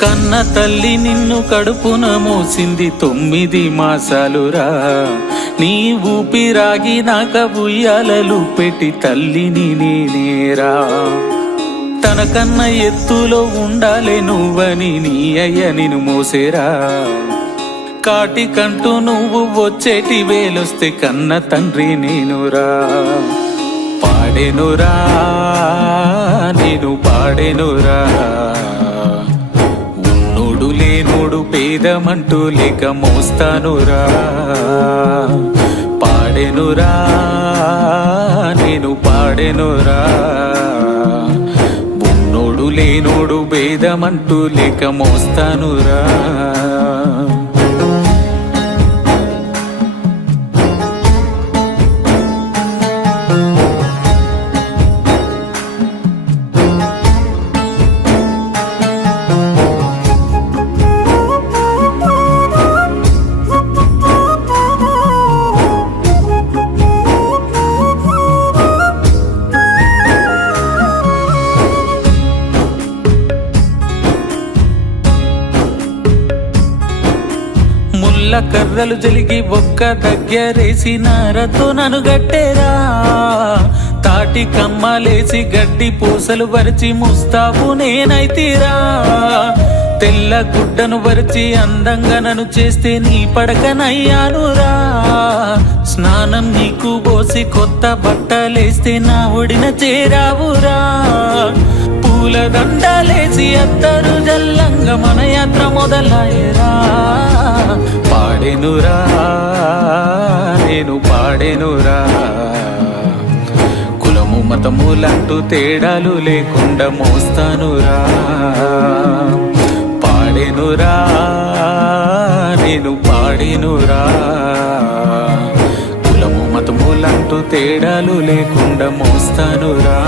కన్న తల్లి నిన్ను కడుపున మోసింది 9 మాసాలురా. నీ ఊపిరాగి నాక ఉయ్యాలలు పెట్టి తల్లిని నేనేరా. తన కన్న ఎత్తులో ఉండాలే నువ్వని నీ అయ్య నిన్ను మోసేరా. కాటికంటూ నువ్వు వచ్చేటి వేలొస్తే కన్న తండ్రి నేనురా. పాడెనురా నేను పాడెనురా. ఉన్నోడు లేనోడు పేదమంటూ లేక మోస్తానురా. పాడెనురా నేను పాడెనురా. ఉన్నోడు లేనోడు భేదమంటూ లేక మోస్తానురా. కర్రలు జరిగి ఒక్క దగ్గరేసి నారతో నన్ను గట్టేరా. తాటి కమ్మలేసి గడ్డి పూసలు వరిచి ముస్తాబు నేనైతీరా. తెల్ల గుడ్డను వరిచి అందంగా నన్ను చేస్తే నీ పడకనయ్యానురా. స్నానం నీకు పోసి కొత్త బట్టలేస్తే నా ఒడిన చేరావురా. పూల దండాలేసి అత్తరు జల్లంగా మన యాత్ర మొదలయ్యరా. పాడెనురా నేను పాడెనురా. కులము మతములంటూ తేడాలు లేకుండా మోస్తానురా. పాడెనురా నేను పాడెనురా. కులము మతములంటూ తేడాలు లేకుండా మోస్తానురా.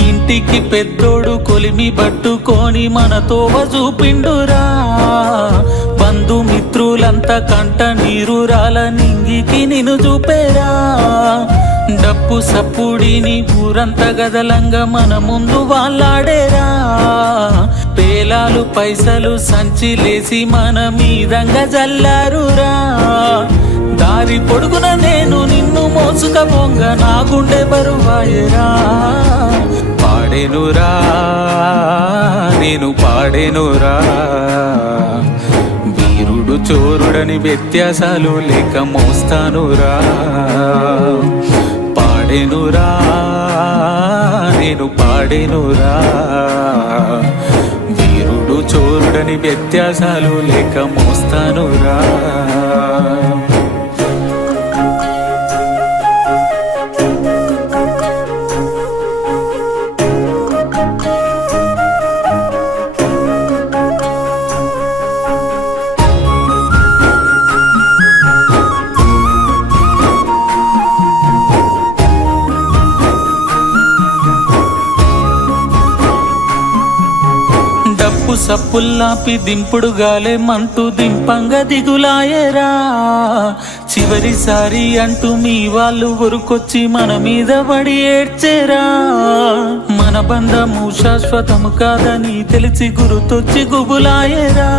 ఇంటికి పెద్దోడు కొలిమి పట్టుకొని మనతో చూపిండురా. బంధుమిత్రులంతా కంట నీరు రాల నింగికి నిన్ను చూపేరా. డప్పు సప్పుడిని ఊరంతా గదలంగా మన ముందు వాళ్ళాడేరా. పేలాలు పైసలు సంచిలేసి మన మీదంగా జల్లారురా. దారి పొడుగున నేను నిన్ను మోసుకపోంగ నా గుండె బరువాయరా. పాడెనురా నేను పాడెనురా. వీరుడు చోరుడని వ్యత్యాసాలు లేక మోస్తానురా. పాడెనురా నేను పాడెనురా. వీరుడు చోరుడని వ్యత్యాసాలు లేక మోస్తానురా. సప్పుల్లాపి దింపుడు గాలే మంటూ దింపంగా దిగులాయరా. చివరిసారి అంటూ మీ వాళ్ళు ఉరుకొచ్చి మన మీద పడి ఏడ్చేరా. మన బంధము శాశ్వతము కాదని తెలిసి గుర్తొచ్చి గుబులాయరా.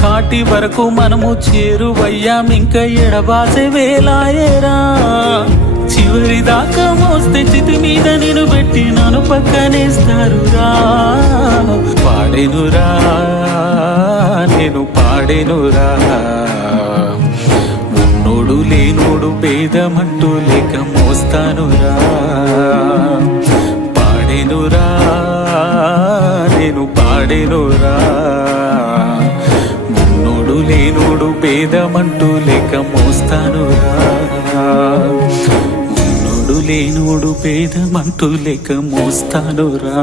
కాటి వరకు మనము చేరువయ్యాం ఇంకా ఎడబాసే వేలాయరా. చివరి దాకా మోస్తే చితి మీద నేను పెట్టి నన్ను పక్కనేస్తారురా. పాడెనురా నేను పాడెనురా. ఉన్నోడు లేనోడు భేదమంటూ లేక మోస్తానురా. పాడెనురా నేను పాడెనురా. ఉన్నోడు లేనోడు భేదమంటూ లేక మోస్తానురా. లేనోడు పేదమంటూ లేక మోస్తానురా.